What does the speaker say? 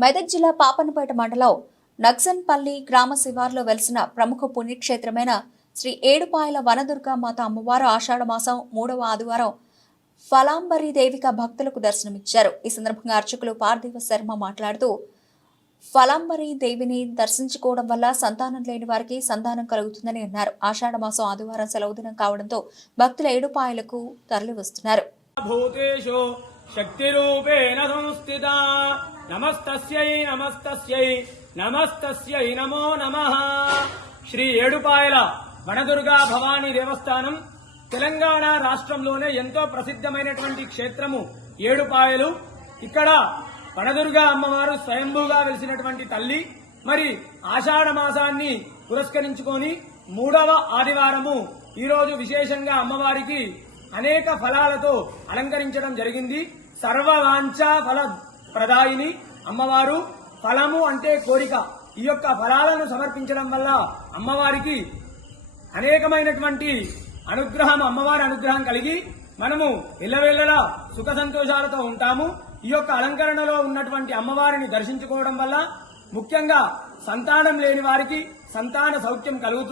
మెదక్ జిల్లా పాపనపేట మండలం నక్సన్పల్లి గ్రామ శివార్లో వెలిసిన ప్రముఖ పుణ్యక్షేత్రమైన శ్రీ ఏడుపాయల వనదుర్గా మాత అమ్మవారు ఆషాఢమాసం మూడవ ఆదివారం ఫలాంబరి దేవిక భక్తులకు దర్శనమిచ్చారు. ఈ సందర్భంగా అర్చకులు పార్థివ శర్మ మాట్లాడుతూ ఫలాంబరి దేవిని దర్శించుకోవడం వల్ల సంతానం లేని వారికి సంతానం కలుగుతుందని అన్నారు. ఆషాఢ మాసం ఆదివారం సెలవు దినం కావడంతో భక్తుల ఏడుపాయలకు తరలివస్తున్నారు. శక్తిరూపేణ సంస్థిత. నమస్తస్యై నమస్తస్యై నమస్తస్యై నమో నమః. శ్రీ ఏడుపాయల వనదుర్గా భవానీ దేవస్థానం తెలంగాణ రాష్ట్రంలోనే ఎంతో ప్రసిద్ధమైనటువంటి క్షేత్రము ఏడుపాయలు. ఇక్కడ వనదుర్గా అమ్మవారు స్వయంభూగా వెలిసినటువంటి తల్లి మరి ఆషాఢ మాసాన్ని పురస్కరించుకొని మూడవ ఆదివారము ఈరోజు విశేషంగా అమ్మవారికి అనేక ఫలాలతో అలంకరించడం జరిగింది. సర్వవాంఛ ఫల ప్రదాయిని అమ్మవారు ఫలము అంటే కోరిక. ఈ యొక్క ఫలాలను సమర్పించడం వల్ల అమ్మవారికి అనేకమైనటువంటి అనుగ్రహం అమ్మవారి అనుగ్రహం కలిగి మనము ఇళ్ళవేళ్ళలా సుఖ సంతోషాలతో ఉంటాము. ఈ యొక్క అలంకరణలో ఉన్నటువంటి అమ్మవారిని దర్శించుకోవడం వల్ల ముఖ్యంగా సంతానం లేని వారికి సంతాన సౌఖ్యం కలుగుతుంది.